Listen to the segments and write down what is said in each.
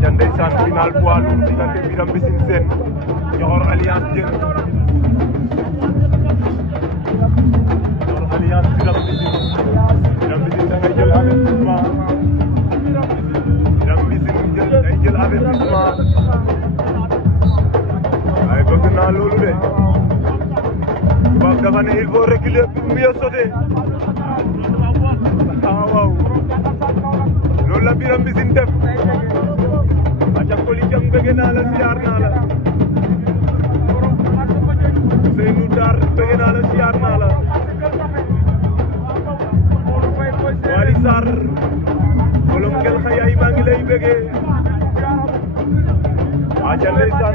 final poids lourd diggante Birame Mbissine Sène Ñoxor Alliance Diène Ñoxor Alliance Birame Mbissine da ngay jël avertissement Birame Mbissine day jël avertissement waaye bëgg naa loolu de Tubaab dafa ne il faut reculer pour mieux sauter waaw loolu la Birame Mbissine def aca Coly Thiam bëgg naa la siyaar naa la Seynou Dar bëgg naa la siyaar naa la Wally Sarr bolom ngel xayaay maa ngi lay bëggee aca ndeysaan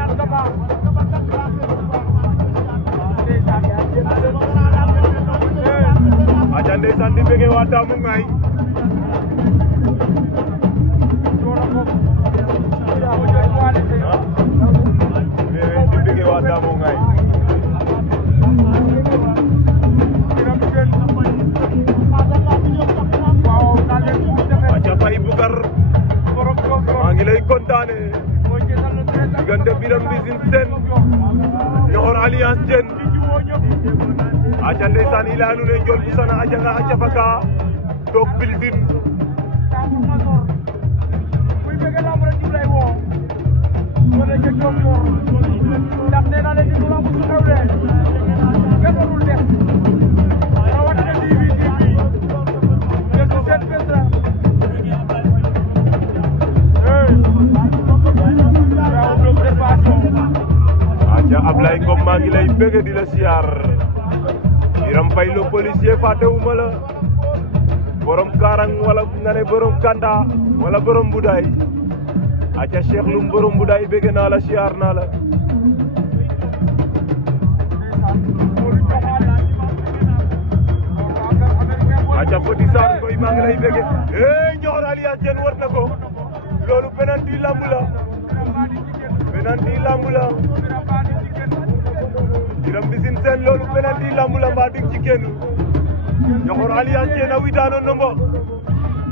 aca ndeysaan di bëggee waa Daamu Ngaay di bëggee waa Daamu Ngaay aca Faye Bougar maa ngi lay kontaane diggante Birame Mbissine Sène Ñoxor Alliance Diène aca ndeysaan i leya nuun ee Ndiol Foussana a janga a cafaka took Bilbine aca Ablaye Ngom maa ngi lay bëgg di la siyaar Birame Faye le policier fàttewuma la borom Karang wala nga ne borom Kanda wala borom Budaay aca Cheikh Loum borom Budaay bëgg naa la siyaar naa la aca Petit Sarr koy maa ngi lay bëgg Ñoxor Alliance Diène war na ko loolu penalty lamb la penalty lamb la Birame Mbissine Sène loolu penalty lamb la mbaa dig ci kenn Ñoxor Alliance Diène a witaano nombo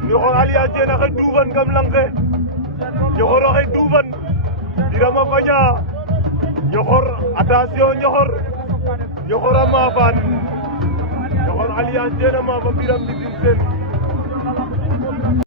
Ñoxor Alliance Diène a xey duufan kam lang ke Ñoxor a xey duufan Birame a faña Ñoxor attention Ñoxor a maafaan Ñoxor Alliance Diène a maafa Birame Mbissine Sène